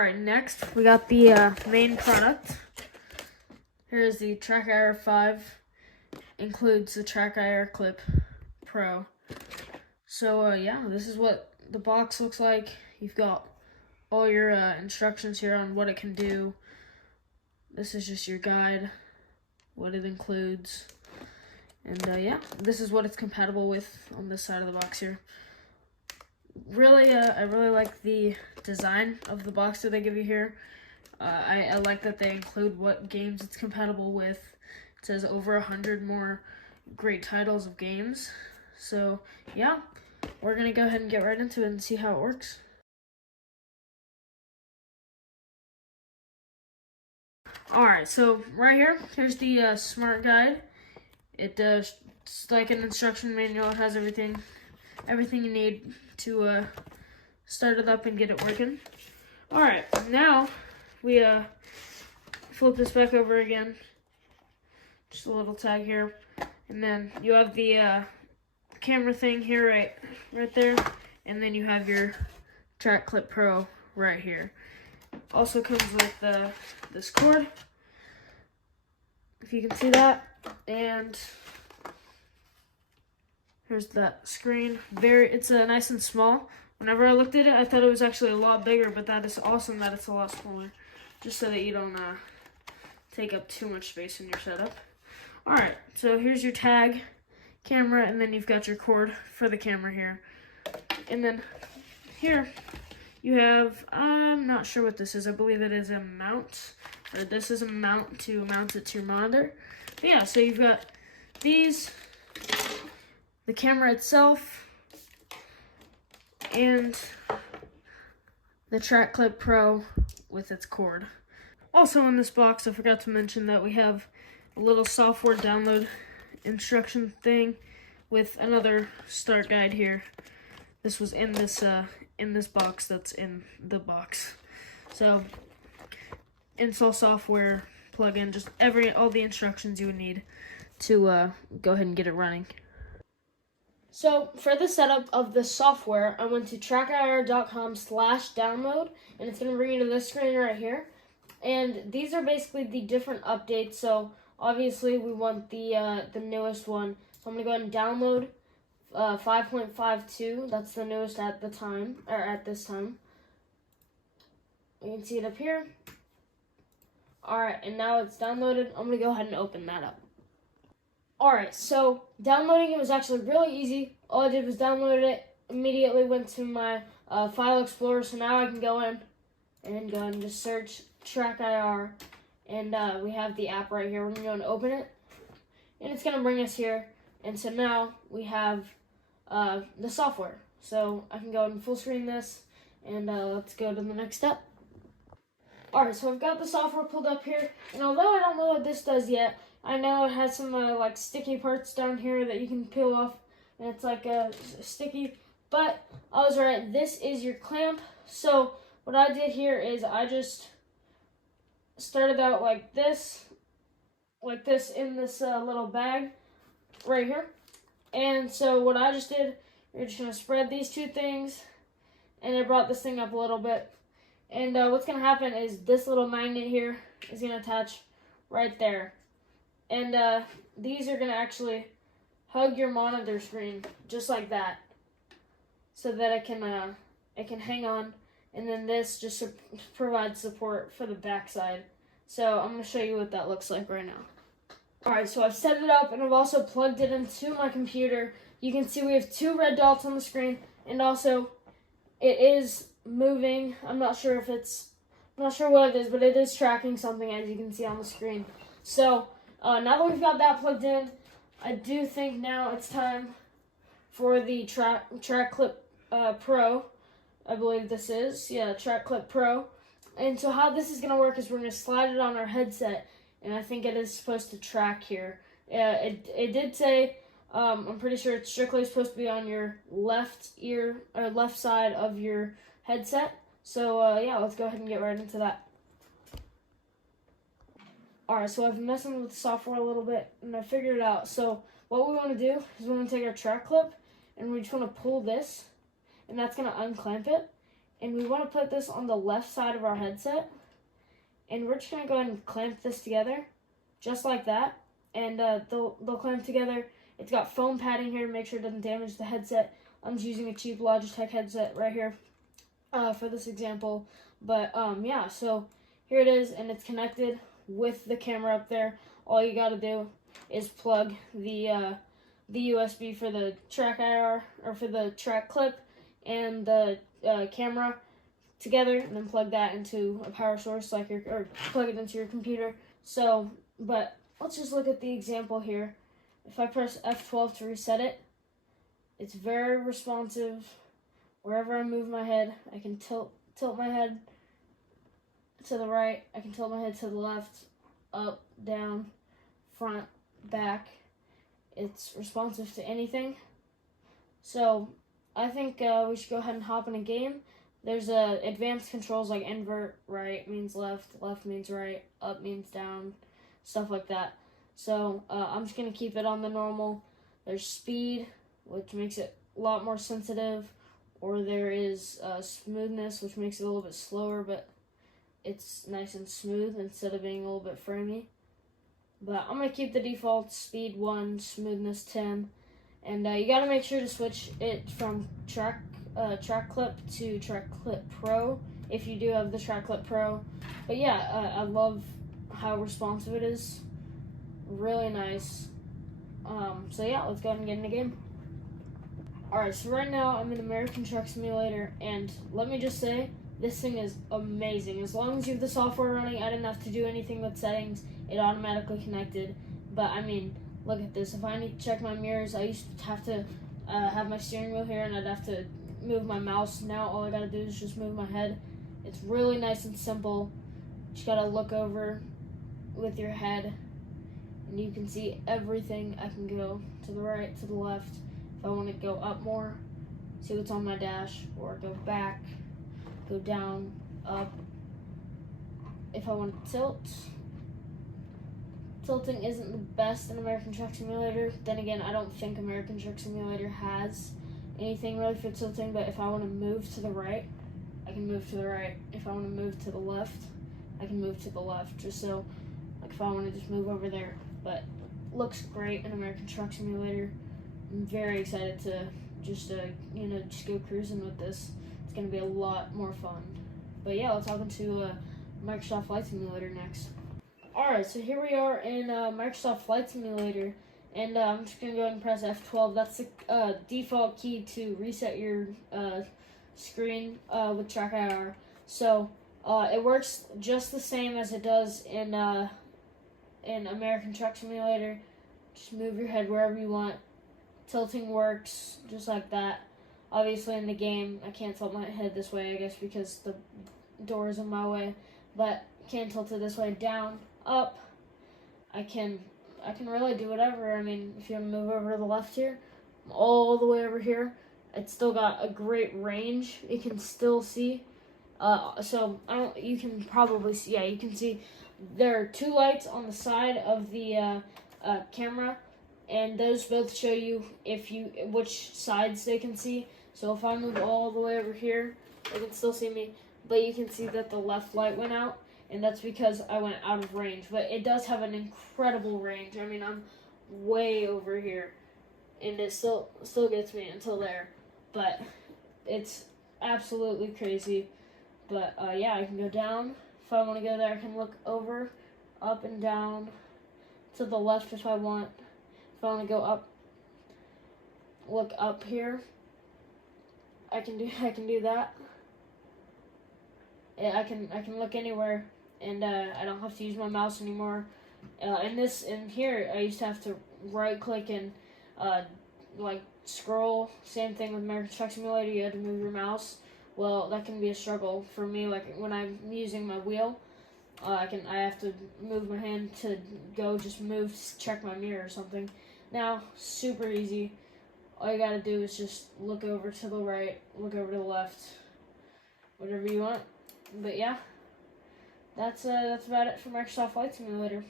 Alright, next we got the main product. Here's the TrackIR 5. Includes the TrackIR Clip Pro. So yeah, this is what the box looks like. You've got all your instructions here on what it can do. This is just your guide, what it includes. And yeah, this is what it's compatible with on this side of the box here. Really, I really like the design of the box that they give you here. I like that they include what games it's compatible with. It says over 100 more great titles of games. So yeah, we're gonna go ahead and get right into it and see how it works. Alright, so right here, here's the smart guide. It's like an instruction manual. It has everything you need to start it up and get it working. Alright, now we flip this back over again. Just a little tag here. And then you have the camera thing here right there. And then you have your Track Clip Pro right here. Also comes with this cord, if you can see that. And here's that screen. It's nice and small. Whenever I looked at it, I thought it was actually a lot bigger, but that is awesome that it's a lot smaller, just so that you don't take up too much space in your setup. Alright, so here's your tag, camera, and then you've got your cord for the camera here. And then here you have, I'm not sure what this is. I believe it is a mount, or this is a mount to mount it to your monitor. But yeah, so you've got these, the camera itself, and the Track Clip Pro with its cord. Also in this box, I forgot to mention that we have a little software download instruction thing with another start guide here. This was in this box that's in the box. So install software, plug in just all the instructions you would need to go ahead and get it running. So for the setup of the software, I went to trackir.com/download, and it's going to bring you to this screen right here. And these are basically the different updates. So obviously we want the newest one. So I'm going to go ahead and download 5.52. That's the newest at this time. You can see it up here. Alright, and now it's downloaded. I'm going to go ahead and open that up. Alright, so downloading it was actually really easy. All I did was download it, immediately went to my file explorer, so now I can go in and just search TrackIR, and we have the app right here. We're going to go and open it, and it's going to bring us here, and so now we have the software. So I can go and full screen this, and let's go to the next step. Alright, so I've got the software pulled up here, and although I don't know what this does yet, I know it has some like sticky parts down here that you can peel off, and it's like sticky, but I was right, this is your clamp. So what I did here is I just started out like this in this little bag right here. And so what I just did, you're just going to spread these two things, and it brought this thing up a little bit. And what's going to happen is this little magnet here is going to attach right there. And these are going to actually hug your monitor screen just like that, so that it can hang on. And then this just provides support for the backside. So I'm going to show you what that looks like right now. Alright, so I've set it up, and I've also plugged it into my computer. You can see we have two red dots on the screen, and also it is moving. I'm not sure what it is, but it is tracking something, as you can see on the screen. So now that we've got that plugged in, I do think now it's time for the Track Clip Pro. I believe this is. Yeah, Track Clip Pro. And so how this is going to work is we're going to slide it on our headset, and I think it is supposed to track here. It did say, I'm pretty sure it's strictly supposed to be on your left ear, or left side of your headset. So yeah, let's go ahead and get right into that. Alright, so I've been messing with the software a little bit, and I figured it out. So what we want to do is we want to take our track clip, and we just want to pull this, and that's going to unclamp it. and we want to put this on the left side of our headset. And we're just going to go ahead and clamp this together, just like that. And they'll clamp together. It's got foam padding here to make sure it doesn't damage the headset. I'm just using a cheap Logitech headset right here for this example. But yeah, so here it is, and it's connected with the camera up there. All you got to do is plug the USB for the TrackIR, or for the track clip, and the camera together, and then plug that into a power source, like or plug it into your computer. So, but let's just look at the example here. If I press F12 to reset it, it's very responsive. Wherever I move my head, I can tilt my head to the right, I can tilt my head to the left, up, down, front, back. It's responsive to anything. So I think we should go ahead and hop in a game. There's advanced controls like invert, right means left, left means right, up means down, stuff like that. So I'm just going to keep it on the normal. There's speed, which makes it a lot more sensitive, or there is smoothness, which makes it a little bit slower, but it's nice and smooth instead of being a little bit framey. But I'm going to keep the default speed 1, smoothness 10. And you got to make sure to switch it from track clip to track clip pro if you do have the track clip pro. But yeah, I love how responsive it is. Really nice. So yeah, let's go ahead and get in the game. Alright, so right now I'm in American Truck Simulator, and let me just say, this thing is amazing. As long as you have the software running, I didn't have to do anything with settings. It automatically connected. But I mean, look at this. If I need to check my mirrors, I used to have to have my steering wheel here, and I'd have to move my mouse. Now all I gotta do is just move my head. It's really nice and simple. Just gotta look over with your head, and you can see everything. I can go to the right, to the left. If I want to go up more, see what's on my dash, or go back, go down, up. If I want to tilt, tilting isn't the best in American Truck Simulator. Then again, I don't think American Truck Simulator has anything really for tilting, but if I want to move to the right, I can move to the right. If I want to move to the left, I can move to the left, just so, like if I want to just move over there. But looks great in American Truck Simulator. I'm very excited to just go cruising with this. It's going to be a lot more fun. But yeah, let's hop into Microsoft Flight Simulator next. Alright, so here we are in Microsoft Flight Simulator, and I'm just going to go ahead and press F12. That's the default key to reset your screen with TrackIR. So it works just the same as it does in American Truck Simulator. Just move your head wherever you want. Tilting works just like that. Obviously in the game, I can't tilt my head this way, I guess, because the door is in my way. But can tilt it this way, down, up. I can really do whatever. I mean, if you want to move over to the left here, I'm all the way over here. It's still got a great range. You can still see. You can probably see. Yeah, you can see. There are 2 lights on the side of the camera, and those both show you which sides they can see. So if I move all the way over here, they can still see me, but you can see that the left light went out, and that's because I went out of range. But it does have an incredible range. I mean, I'm way over here, and it still gets me until there. But it's absolutely crazy. But yeah, I can go down. If I want to go there, I can look over, up and down, to the left if I want. If I want to go up, look up here, I can do that. I can look anywhere, and I don't have to use my mouse anymore. In here, I used to have to right click and like scroll. Same thing with American Truck Simulator. You had to move your mouse. Well, that can be a struggle for me. Like when I'm using my wheel, I have to move my hand to go just move to check my mirror or something. Now, super easy. All you gotta do is just look over to the right, look over to the left, whatever you want. But yeah, that's about it for Microsoft Flight Simulator.